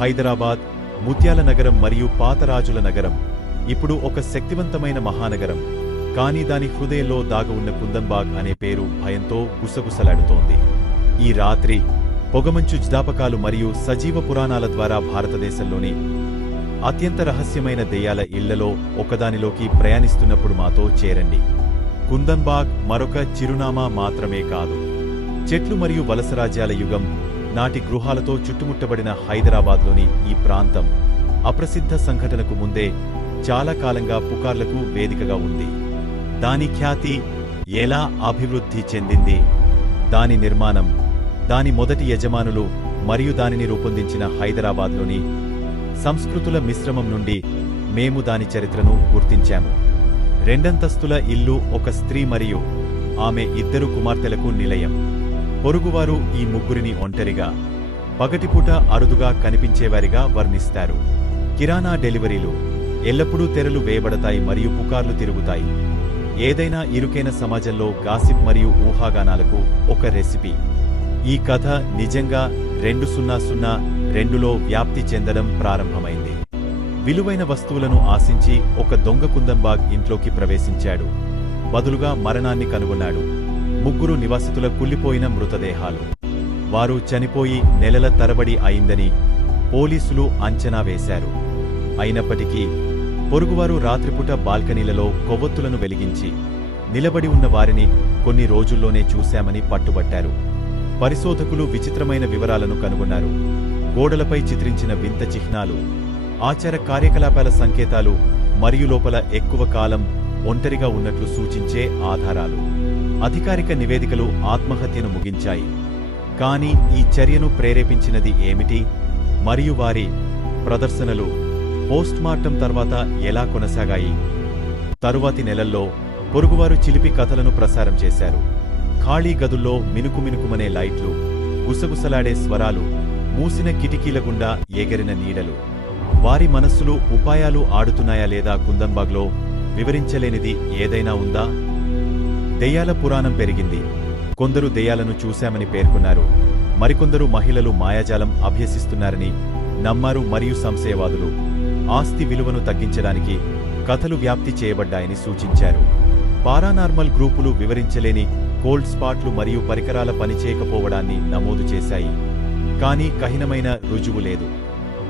హైదరాబాద్, ముత్యాల నగరం మరియు పాతరాజుల నగరం ఇప్పుడు ఒక శక్తివంతమైన మహానగరం. కానీ దాని హృదయంలో దాగవున్న కుందన్బాగ్ అనే పేరు భయంతో గుసగుసలాడుతోంది. ఈ రాత్రి పొగమంచు జ్ఞాపకాలు మరియు సజీవ పురాణాల ద్వారా భారతదేశంలోని అత్యంత రహస్యమైన దెయ్యాల ఇళ్లలో ఒకదానిలోకి ప్రయాణిస్తున్నప్పుడు మాతో చేరండి. కుందన్బాగ్ మరొక చిరునామా మాత్రమే కాదు. చెట్లు మరియు వలసరాజ్యాల యుగం నాటి గృహాలతో చుట్టుముట్టబడిన హైదరాబాద్లోని ఈ ప్రాంతం అప్రసిద్ధ సంఘటనకు ముందే చాలా కాలంగా పుకార్లకు వేదికగా ఉంది. దాని ఖ్యాతి ఎలా అభివృద్ధి చెందింది, దాని నిర్మాణం, దాని మొదటి యజమానులు మరియు దానిని రూపొందించిన హైదరాబాద్లోని సంస్కృతుల మిశ్రమం నుండి మేము దాని చరిత్రను గుర్తించాము. రెండంతస్తుల ఇల్లు ఒక స్త్రీ మరియు ఆమె 2 కుమార్తెలకు నిలయం. పొరుగువారు ఈ ముగ్గురిని ఒంటరిగా, పగటిపూట అరుదుగా కనిపించేవారిగా వర్ణిస్తారు. కిరాణా డెలివరీలు ఎల్లప్పుడూ తెరలు వేయబడతాయి మరియు పుకార్లు తిరుగుతాయి. ఏదైనా ఇరుకైన సమాజంలో గాసిప్ మరియు ఊహాగానాలకు ఒక రెసిపీ. ఈ కథ నిజంగా 2002లో వ్యాప్తి చెందడం ప్రారంభమైంది. విలువైన వస్తువులను ఆశించి ఒక దొంగ కుందన్బాగ్ ఇంట్లోకి ప్రవేశించాడు. బదులుగా మరణాన్ని కనుగొన్నాడు. 3 నివాసితుల కుళ్ళిపోయిన మృతదేహాలు. వారు చనిపోయి నెలల తరబడి అయిందని పోలీసులు అంచనా వేశారు. అయినప్పటికీ పొరుగువారు రాత్రిపూట బాల్కనీలలో కొవ్వొత్తులను వెలిగించి నిలబడి ఉన్న వారిని కొన్ని రోజుల్లోనే చూశామని పట్టుబట్టారు. పరిశోధకులు విచిత్రమైన వివరాలను కనుగొన్నారు. గోడలపై చిత్రించిన వింత చిహ్నాలు, ఆచార కార్యకలాపాల సంకేతాలు మరియు లోపల ఎక్కువ కాలం ఒంటరిగా ఉన్నట్లు సూచించే ఆధారాలు. అధికారిక నివేదికలు ఆత్మహత్యను ముగించాయి. కానీ ఈ చర్యను ప్రేరేపించినది ఏమిటి మరియు వారి ప్రదర్శనలు పోస్ట్మార్టం తర్వాత ఎలా కొనసాగాయి? తరువాతి నెలల్లో పొరుగువారు చిలిపి కథలను ప్రసారం చేశారు. ఖాళీ గదుల్లో మినుకుమినుకుమనే లైట్లు, గుసగుసలాడే స్వరాలు, మూసిన కిటికీల గుండా ఎగిరిన నీడలు. వారి మనస్సులు ఉపాయాలు ఆడుతున్నాయా లేదా? కుందన్బాగ్లో వివరించలేనిది ఏదైనా ఉందా? దెయ్యాల పురాణం పెరిగింది. కొందరు దెయ్యాలను చూశామని పేర్కొన్నారు. మరికొందరు మహిళలు మాయాజాలం అభ్యసిస్తున్నారని నమ్మారు మరియు సంశయవాదులు ఆస్తి విలువను తగ్గించడానికి కథలు వ్యాప్తి చేయబడ్డాయని సూచించారు. పారానార్మల్ గ్రూపులు వివరించలేని కోల్డ్ స్పాట్లు మరియు పరికరాల పనిచేయకపోవడాన్ని నమోదు చేశాయి. కానీ కఠినమైన రుజువు లేదు.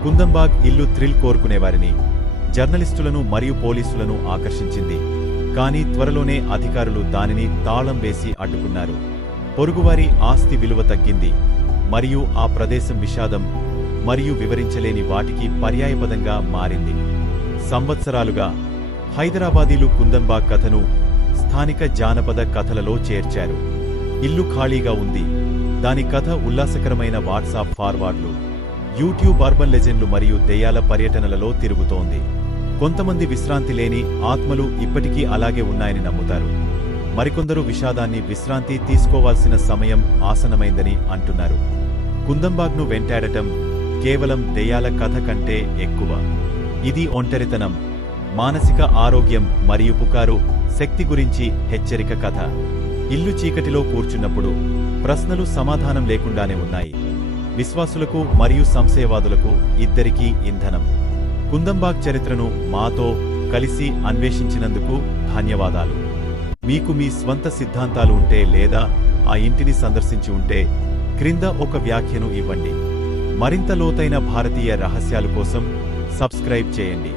కుందన్బాగ్ ఇల్లు థ్రిల్ కోరుకునేవారిని, జర్నలిస్టులను మరియు పోలీసులను ఆకర్షించింది. కానీ త్వరలోనే అధికారులు దానిని తాళం వేసి అడ్డుకున్నారు. పొరుగువారి ఆస్తి విలువ తగ్గింది మరియు ఆ ప్రదేశం విషాదం మరియు వివరించలేని వాటికి పర్యాయపదంగా మారింది. సంవత్సరాలుగా హైదరాబాదీలు కుందన్బాగ్ కథను స్థానిక జానపద కథలలో చేర్చారు. ఇల్లు ఖాళీగా ఉంది. దాని కథ ఉల్లాసకరమైన వాట్సాప్ ఫార్వార్డ్లు, యూట్యూబ్ అర్బన్ లెజెండ్లు మరియు దెయ్యాల పర్యటనలలో తిరుగుతోంది. కొంతమంది విశ్రాంతి లేని ఆత్మలు ఇప్పటికీ అలాగే ఉన్నాయని నమ్ముతారు. మరికొందరు విషాదాన్ని విశ్రాంతి తీసుకోవాల్సిన సమయం ఆసన్నమైందని అంటున్నారు. కుందన్బాగ్ను వెంటాడటం కేవలం దెయ్యాల కథ కంటే ఎక్కువ. ఇది ఒంటరితనం, మానసిక ఆరోగ్యం మరియు పుకారు శక్తి గురించి హెచ్చరిక కథ. ఇల్లు చీకటిలో కూర్చున్నప్పుడు ప్రశ్నలు సమాధానం లేకుండానే ఉన్నాయి. విశ్వాసులకు మరియు సంశయవాదులకు ఇద్దరికీ ఇంధనం. కుందన్బాగ్ చరిత్రను మాతో కలిసి అన్వేషించినందుకు ధన్యవాదాలు. మీకు మీ స్వంత సిద్ధాంతాలు ఉంటే లేదా ఆ ఇంటిని సందర్శించి ఉంటే క్రింద ఒక వ్యాఖ్యను ఇవ్వండి. మరింత లోతైన భారతీయ రహస్యాలు కోసం సబ్స్క్రైబ్ చేయండి.